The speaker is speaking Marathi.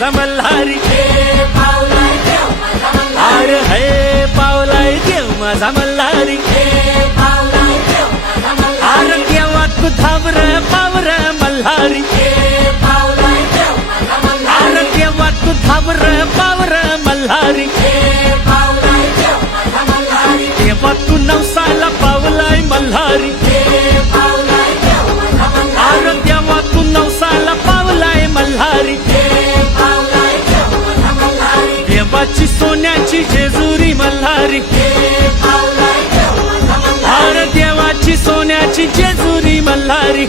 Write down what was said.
माझा मल्हारी अरे हे पावलाय देव माझा मल्हारी अरे देवा तू धावर पावर मल्हारी अरे देवा तू धावर पावर मल्हारी देवा तू नवसाला पावलाय मल्हारी अरे देवा तू नवसाला पावलाय मल्हारी देवाची सोन्याची जेजुरी मल्हारी अरे देवाची सोन्याची जेजुरी मल्हारी